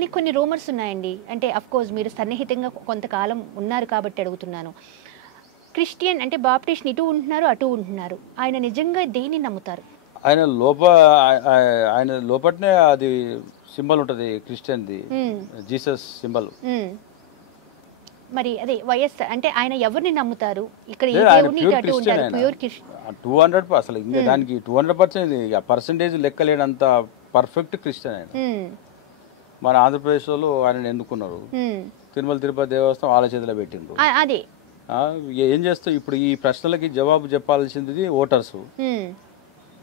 కానీ కొన్ని రూమర్స్ ఉన్నాయండి. అంటే కోర్స్ మీరు సన్నిహితంగా కొంతకాలం ఉన్నారు కాబట్టి అడుగుతున్నాను. క్రిస్టియన్ అంటే బాప్టిస్ట్ ఇటు ఉంటున్నారు, అటు ఉంటున్నారు. ఆయన నిజంగా దేన్ని నమ్ముతారు? ఆయన ఆయన లోపటనే అది సింబల్ ఉంటుంది క్రిస్టియన్ది, హ్మ్. Jesus symbol. హ్మ్. మరి అదే వైఎస్ఆర్ అంటే ఆయన ఎవరిని నమ్ముతారు? ఇక్కడ ఈ లేదు, ఆయన దేవుడిని ఇటు ప్యూర్ అటు క్రిస్టియన్. ఉంటారు. ఆయన ప్యూర్ 200 అసలు ఇంకా దానికి 200% పర్సంటేజ్ లెక్కలేనంత పర్ఫెక్ట్ క్రిస్టియన్ ఆయన. మన ఆంధ్రప్రదేశ్ వాళ్ళు ఆయన ఎన్నుకున్నారు. తిరుమల తిరుపతి దేవస్థానం వాళ్ళ చేతిలో పెట్టిండ్రు. అదే ఏం చేస్తాం ఇప్పుడు? ఈ ప్రశ్నలకి జవాబు చెప్పాల్సింది ఓటర్స్.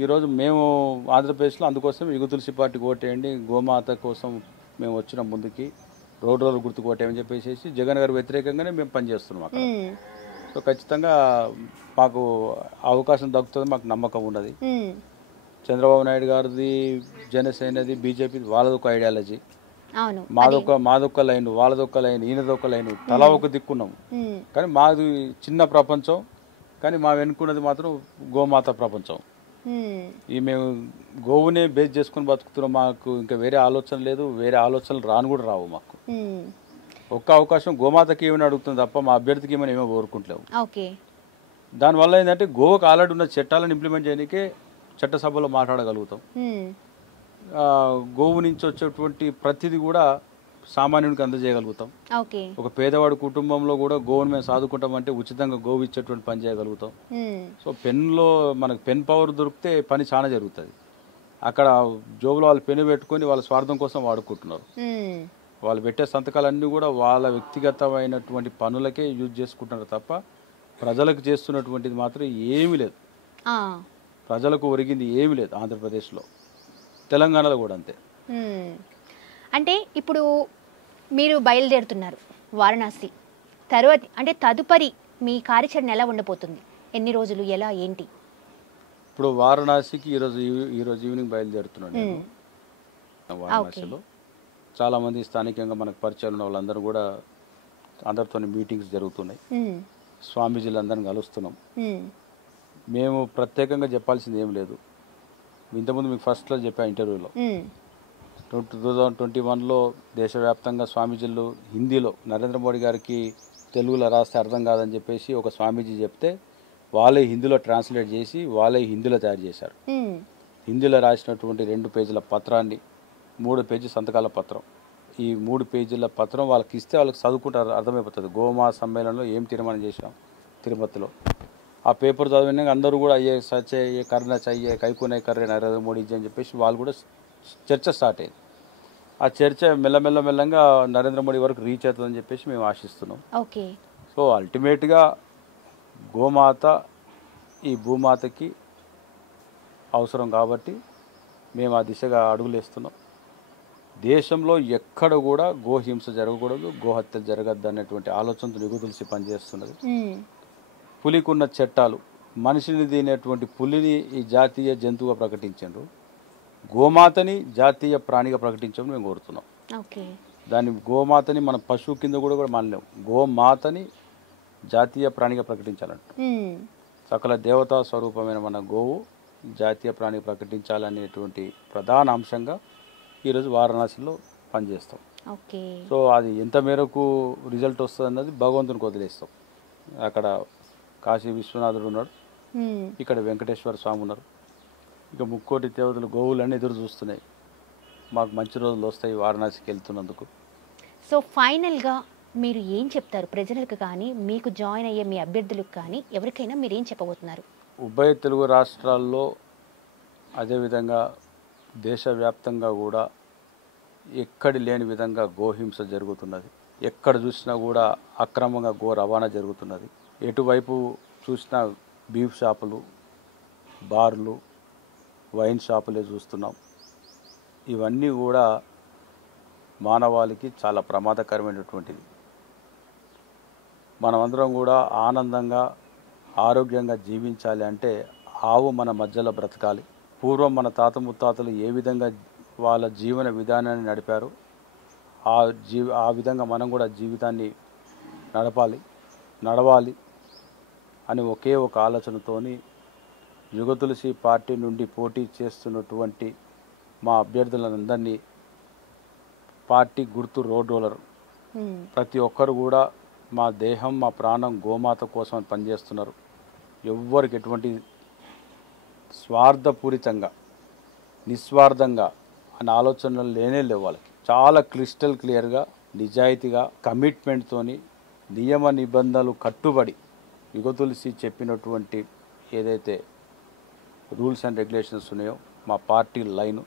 ఈరోజు మేము ఆంధ్రప్రదేశ్లో అందుకోసం యుగ తులసి పార్టీకి ఓటేయండి, గోమాత కోసం మేము వచ్చిన ముందుకి రోడ్డు గుర్తుకు ఓటేయమని చెప్పేసి జగన్ గారు వ్యతిరేకంగానే మేము పనిచేస్తున్నాం అక్కడ. సో ఖచ్చితంగా మాకు అవకాశం దక్కుతుంది, మాకు నమ్మకం ఉన్నది. చంద్రబాబు నాయుడు గారిది, జనసేనది, బీజేపీ వాళ్ళదొక ఐడియాలజీ, మాదొక్క లైన్, వాళ్ళదొక్క లైన్, ఈయనదొక్క లైన్, తలా ఒక దిక్కున్నాం. కానీ మాది చిన్న ప్రపంచం, కానీ మా వెనుకున్నది మాత్రం గోమాత ప్రపంచం. ఈ మేము గోవునే బేస్ చేసుకుని బతుకుతున్నాం. మాకు ఇంకా వేరే ఆలోచన లేదు, వేరే ఆలోచనలు రాను కూడా రావు. మాకు ఒక్క అవకాశం గోమాతకి ఏమైనా అడుగుతుంది తప్ప మా అభ్యర్థికి ఏమైనా ఏమో కోరుకుంటలేవు. దానివల్ల ఏంటంటే గోవుకు ఆల్రెడీ ఉన్న చట్టాలను ఇంప్లిమెంట్ చేయడానికే చట్టసభలో మాట్లాడగలుగుతాం. గోవు నుంచి వచ్చేటువంటి ప్రతిదీ కూడా సామాన్యునికి అందజేయగలుగుతాం. ఒక పేదవాడి కుటుంబంలో కూడా గోవును మేము సాదుకుంటామంటే ఉచితంగా గోవు ఇచ్చేటువంటి పని చేయగలుగుతాం. సో పెన్లో మనకు పెన్ పవర్ దొరికితే పని చాలా జరుగుతుంది. అక్కడ జోబులో వాళ్ళు పెన్ను పెట్టుకొని వాళ్ళ స్వార్థం కోసం వాడుకుంటున్నారు. వాళ్ళు పెట్టే సంతకాలన్నీ కూడా వాళ్ళ వ్యక్తిగతమైనటువంటి పనులకే యూజ్ చేసుకుంటున్నారు తప్ప ప్రజలకు చేస్తున్నటువంటిది మాత్రం ఏమీ లేదు. ప్రజలకు ఒరిగింది ఏమీ లేదు ఆంధ్రప్రదేశ్లో, తెలంగాణలో కూడా అంతే. అంటే ఇప్పుడు మీరు బయలుదేరుతున్నారు వారణాసి తర్వాత, అంటే తదుపరి మీ కార్యాచరణ ఎలా ఉండబోతుంది? ఎన్ని రోజులు, ఎలా, ఏంటి? ఇప్పుడు వారణాసికి ఈరోజు ఈవినింగ్ బయలుదేరుతున్నాను నేను. వారణాసిలో చాలామంది స్థానికంగా మనకు పరిచయాలు ఉన్న వాళ్ళందరూ కూడా అందరితో మీటింగ్స్ జరుగుతున్నాయి. స్వామీజీలందరిని కలుస్తున్నాం. మేము ప్రత్యేకంగా చెప్పాల్సింది ఏం లేదు. ఇంతకుముందు మీకు ఫస్ట్లో చెప్పా ఇంటర్వ్యూలో, 2021లో దేశవ్యాప్తంగా స్వామీజీలు హిందీలో నరేంద్ర మోడీ గారికి తెలుగులో రాస్తే అర్థం కాదని చెప్పేసి ఒక స్వామీజీ చెప్తే వాళ్ళే హిందీలో ట్రాన్స్లేట్ చేసి వాళ్ళే హిందీలో తయారు చేశారు. హిందీలో రాసినటువంటి 2 పేజీల పత్రాన్ని 3 పేజీ సంతకాల పత్రం, ఈ 3 పేజీల పత్రం వాళ్ళకి ఇస్తే వాళ్ళకి చదువుకుంటారు, అర్థమైపోతుంది. గోమా సమ్మేళనంలో ఏం తీర్మానం చేశాం తిరుపతిలో. ఆ పేపర్ చదివినాక అందరూ కూడా అయ్యే సచ్చే కర్ణ చయ్యే కైకునే కర్రే నరేంద్ర మోడీ అని చెప్పేసి వాళ్ళు కూడా చర్చ స్టార్ట్ అయింది. ఆ చర్చ మెల్లగా నరేంద్ర మోడీ వరకు రీచ్ అవుతుందని చెప్పేసి మేము ఆశిస్తున్నాం. సో అల్టిమేట్గా గోమాత ఈ భూమాతకి అవసరం కాబట్టి మేము ఆ దిశగా అడుగులేస్తున్నాం. దేశంలో ఎక్కడ కూడా గోహింస జరగకూడదు, గోహత్య జరగద్దు అనేటువంటి ఆలోచనతో యుగ తులసి పనిచేస్తున్నది. పులికున్న చట్టాలు, మనిషిని తినేటువంటి పులిని ఈ జాతీయ జంతువుగా ప్రకటించారు, గోమాతని జాతీయ ప్రాణిగా ప్రకటించమని మేము కోరుతున్నాం. దాన్ని గోమాతని మన పశువు కింద కూడా మానలేము. గోమాతని జాతీయ ప్రాణిగా ప్రకటించాలంట. సకల దేవతా స్వరూపమైన మన గోవు జాతీయ ప్రాణిగా ప్రకటించాలనేటువంటి ప్రధాన అంశంగా ఈరోజు వారణాసిలో పనిచేస్తాం. సో అది ఎంత మేరకు రిజల్ట్ వస్తుంది అన్నది భగవంతునికి వదిలేస్తాం. అక్కడ కాశీ విశ్వనాథుడు ఉన్నాడు, ఇక్కడ వెంకటేశ్వర స్వామి ఉన్నారు, ఇక ముక్కోటి దేవతలు గోవులన్నీ ఎదురు చూస్తున్నాయి. మాకు మంచి రోజులు వస్తాయి వారణాసికి వెళ్తున్నందుకు. సో ఫైనల్గా మీరు ఏం చెప్తారు ప్రజలకు కానీ, మీకు జాయిన్ అయ్యే మీ అభ్యర్థులకు కానీ, ఎవరికైనా మీరు ఏం చెప్పబోతున్నారు? ఉభయ తెలుగు రాష్ట్రాల్లో అదేవిధంగా దేశవ్యాప్తంగా కూడా ఎక్కడి లేని విధంగా గోహింస జరుగుతున్నది. ఎక్కడ చూసినా కూడా అక్రమంగా గో రవాణా జరుగుతున్నది. ఎటువైపు చూసినా బీఫ్ షాపులు, బార్లు, వైన్ షాపులే చూస్తున్నాం. ఇవన్నీ కూడా మానవాళికి చాలా ప్రమాదకరమైనటువంటిది. మనమందరం కూడా ఆనందంగా ఆరోగ్యంగా జీవించాలి అంటే ఆవు మన మధ్యలో బ్రతకాలి. పూర్వం మన తాత ముత్తాతలు ఏ విధంగా వాళ్ళ జీవన విధానాన్ని నడిపారు, ఆ విధంగా మనం కూడా జీవితాన్ని నడవాలి అని ఒకే ఒక ఆలోచనతోని యుగ తులసి పార్టీ నుండి పోటీ చేస్తున్నటువంటి మా అభ్యర్థులందరినీ పార్టీ గుర్తు రోడ్ రోలర్. ప్రతి ఒక్కరు కూడా మా దేహం మా ప్రాణం గోమాత కోసం అని పనిచేస్తున్నారు. ఎవ్వరికి ఎటువంటి స్వార్థపూరితంగా నిస్వార్థంగా అనే ఆలోచనలు లేవు వాళ్ళకి. చాలా క్రిస్టల్ క్లియర్గా నిజాయితీగా కమిట్మెంట్తోని నియమ నిబంధనలు కట్టుబడి యుగతులసి చెప్పినటువంటి ఏదైతే రూల్స్ అండ్ రెగ్యులేషన్స్ ఉన్నాయో మా పార్టీ లైను,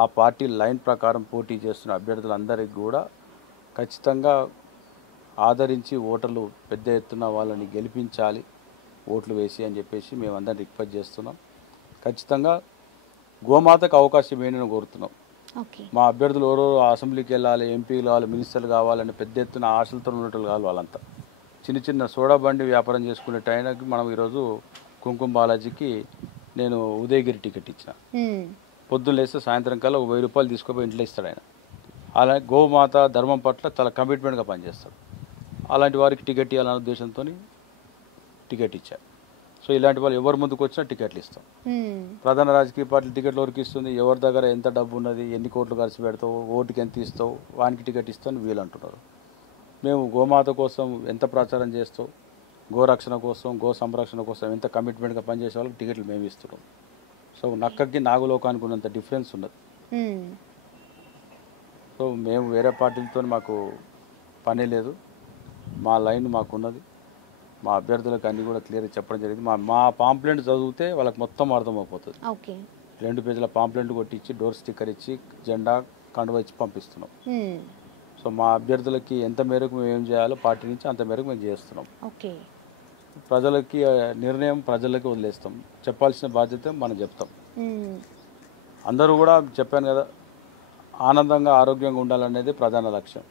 ఆ పార్టీ లైన్ ప్రకారం పోటీ చేస్తున్న అభ్యర్థులందరికీ కూడా ఖచ్చితంగా ఆదరించి ఓటర్లు పెద్ద ఎత్తున వాళ్ళని గెలిపించాలి ఓట్లు వేసి అని చెప్పేసి మేమందరం రిక్వెస్ట్ చేస్తున్నాం. ఖచ్చితంగా గోమాతకు అవకాశం ఏంటని కోరుతున్నాం. మా అభ్యర్థులు ఎవరో అసెంబ్లీకి వెళ్ళాలి, ఎంపీలు కావాలి, మినిస్టర్లు కావాలని పెద్ద ఎత్తున ఆశలతో ఉన్నట్లు కావాలి. వాళ్ళంతా చిన్న చిన్న సోడా బండి వ్యాపారం చేసుకునే టైంకి మనం ఈరోజు కుంకుమ బాలాజీకి నేను ఉదయగిరి టికెట్ ఇచ్చిన. పొద్దున్న లేస్తే సాయంత్రం కల్లా 1000 రూపాయలు తీసుకుపోయి ఇంట్లో ఇస్తాడు ఆయన. అలాగే గోమాత ధర్మం పట్ల చాలా కమిట్మెంట్గా పనిచేస్తాడు. అలాంటి వారికి టికెట్ ఇవ్వాలనే ఉద్దేశంతో టికెట్ ఇచ్చారు. సో ఇలాంటి వాళ్ళు ఎవరు ముందుకు వచ్చినా టికెట్లు ఇస్తాం. ప్రధాన రాజకీయ పార్టీలు టికెట్లు ఎవరికి ఇస్తుంది, ఎవరి దగ్గర ఎంత డబ్బు ఉన్నది, ఎన్ని కోట్లు ఖర్చు పెడతావు, ఓటుకి ఎంత ఇస్తావు, వానికి టికెట్ ఇస్తాను వీళ్ళు అంటున్నారు. మేము గోమాత కోసం ఎంత ప్రచారం చేస్తావు, గోరక్షణ కోసం గో సంరక్షణ కోసం ఎంత కమిట్మెంట్గా పనిచేసే వాళ్ళకి టికెట్లు మేము ఇస్తున్నాం. సో నక్కకి నాగులోకానికి ఉన్నంత డిఫరెన్స్ ఉన్నది. సో మేము వేరే పార్టీలతో మాకు పని లేదు, మా లైన్ మాకున్నది. మా అభ్యర్థులకు అన్నీ కూడా క్లియర్గా చెప్పడం జరిగింది. మా పాంప్లెంట్ చదివితే వాళ్ళకి మొత్తం అర్థమైపోతుంది. 2 పేజీల పాంప్లెంట్ కొట్టించి డోర్ స్టిక్కర్ ఇచ్చి జెండా కండువ ఇచ్చి పంపిస్తున్నాం. సో మా అభ్యర్థులకి ఎంత మేరకు మేము ఏం చేయాలో పార్టీ నుంచి అంత మేరకు మేము చేస్తున్నాం. ప్రజలకి నిర్ణయం ప్రజలకి వదిలేస్తాం, చెప్పాల్సిన బాధ్యత మనం చెప్తాం. అందరూ కూడా చెప్పాను కదా, ఆనందంగా ఆరోగ్యంగా ఉండాలనేది ప్రధాన లక్ష్యం.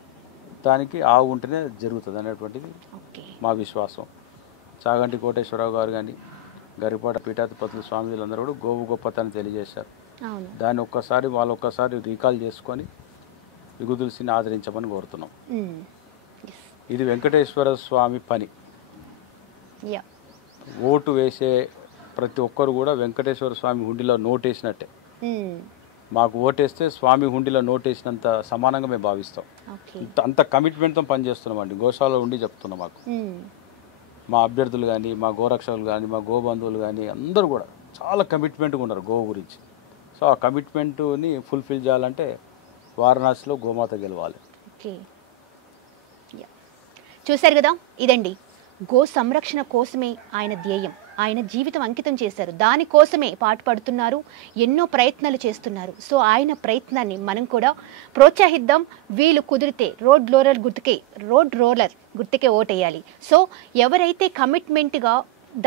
దానికి ఆవు ఉంటేనే జరుగుతుంది అనేటువంటిది మా విశ్వాసం. చాగంటి కోటేశ్వరరావు గారు కానీ గరిపాట పీఠాధిపతులు స్వామీజీలందరూ కూడా గోవు గొప్పతనం తెలియజేశారు. దాన్ని ఒక్కసారి రీకాల్ చేసుకొని యుగతులసిని ఆదరించమని కోరుతున్నాం. ఇది వెంకటేశ్వర స్వామి పని. ఓటు వేసే ప్రతి ఒక్కరు కూడా వెంకటేశ్వర స్వామి హుండీలో నోటేసినట్టే. మాకు ఓటేస్తే స్వామి హుండీలో నోటేసినంత సమానంగా మేము భావిస్తాం. అంత కమిట్మెంట్తో పనిచేస్తున్నామండి. గోశాలలో ఉండి చెప్తున్నాం. మాకు మా అభ్యర్థులు కానీ మా గోరక్షకులు కానీ మా గోబంధువులు కానీ అందరూ కూడా చాలా కమిట్మెంట్గా ఉన్నారు గోవు గురించి. సో ఆ కమిట్మెంట్ని ఫుల్ఫిల్ చేయాలంటే వారణాసిలో గోమాత గెలవాలి. చూశారు కదా, ఇదండి గో సంరక్షణ కోసమే ఆయన ధ్యేయం. ఆయన జీవితం అంకితం చేశారు, దానికోసమే పాటుపడుతున్నారు, ఎన్నో ప్రయత్నాలు చేస్తున్నారు. సో ఆయన ప్రయత్నాన్ని మనం కూడా ప్రోత్సహిద్దాం. వీలు కుదిరితే రోడ్ రోలర్ గుర్తుకే ఓటేయాలి. సో ఎవరైతే కమిట్మెంట్గా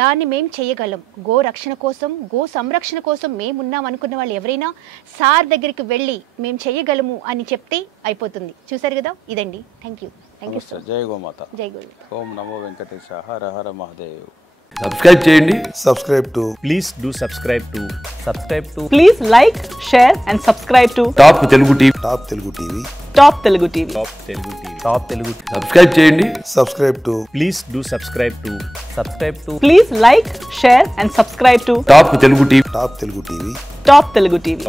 దాన్ని మేము చేయగలం, గో రక్షణ కోసం గో సంరక్షణ కోసం మేమున్నాం అనుకున్న వాళ్ళు ఎవరైనా సార్ దగ్గరికి వెళ్ళి మేము చేయగలము అని చెప్తే అయిపోతుంది. చూసారు కదా, ఇదండి. Thank you. జై గోమాత. జై గోమాత. ఓం నమో వెంకటేశ. హర హర మహాదేవ్. సబ్స్క్రైబ్ చేయండి. Please do subscribe to please like, share and subscribe to Top Telugu TV. Subscribe చేయండి. Please do subscribe to please like, share and subscribe to Top Telugu TV. Top Telugu TV.